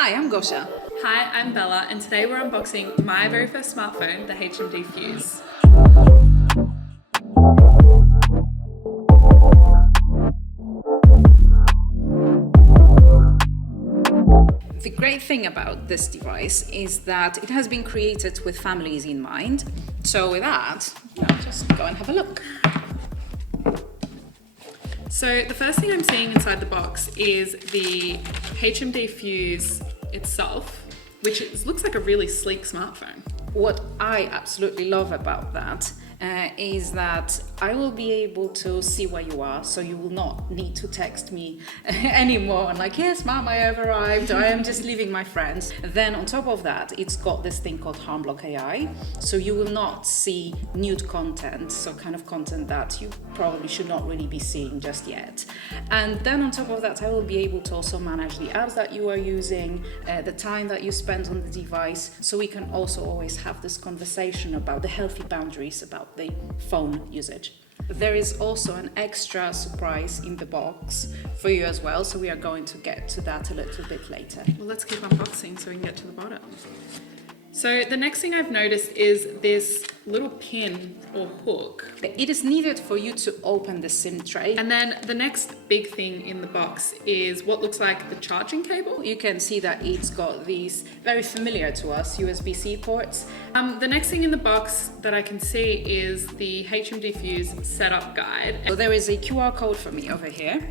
Hi, I'm Gosia. Hi, I'm Bella, and today we're unboxing my very first smartphone, the HMD Fuse. The great thing about this device is that it has been created with families in mind. So with that, just go and have a look. So the first thing I'm seeing inside the box is the HMD Fuse itself, which looks like a really sleek smartphone. What I absolutely love about that is that I will be able to see where you are, so you will not need to text me anymore. And like, yes, mom, I have arrived, I am just leaving my friends. Then on top of that, it's got this thing called Harm Block AI, so you will not see nude content, so kind of content that you probably should not really be seeing just yet. And then on top of that, I will be able to also manage the apps that you are using, the time that you spend on the device, so we can also always have this conversation about the healthy boundaries about the phone usage. There is also an extra surprise in the box for you as well, so we are going to get to that a little bit later. Well, let's keep unboxing so we can get to the bottom. So the next thing I've noticed is this little pin or hook. It is needed for you to open the SIM tray. And then the next big thing in the box is what looks like the charging cable. You can see that it's got these very familiar to us USB-C ports. The next thing in the box that I can see is the HMD Fuse setup guide. So there is a QR code for me over here.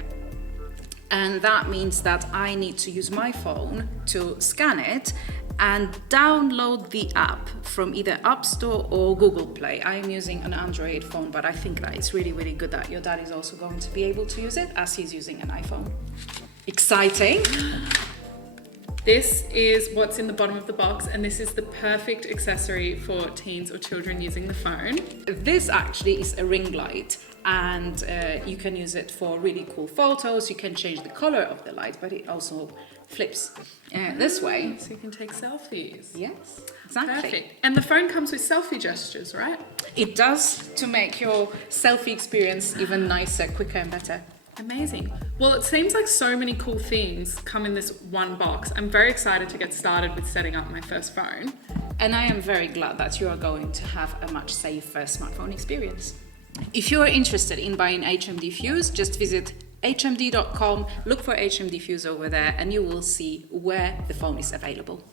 And that means that I need to use my phone to scan it and download the app from either App Store or Google Play. I am using an Android phone, but I think that it's really, really good that your dad is also going to be able to use it as he's using an iPhone. Exciting. This is what's in the bottom of the box, and this is the perfect accessory for teens or children using the phone. This actually is a ring light, and you can use it for really cool photos. You can change the color of the light, but it also flips this way. So you can take selfies. Yes, exactly. Perfect. And the phone comes with selfie gestures, right? It does, to make your selfie experience even nicer, quicker and better. Amazing. Well, it seems like so many cool things come in this one box. I'm very excited to get started with setting up my first phone. And I am very glad that you are going to have a much safer smartphone experience. If you are interested in buying HMD Fuse, just visit hmd.com, look for HMD Fuse over there, and you will see where the phone is available.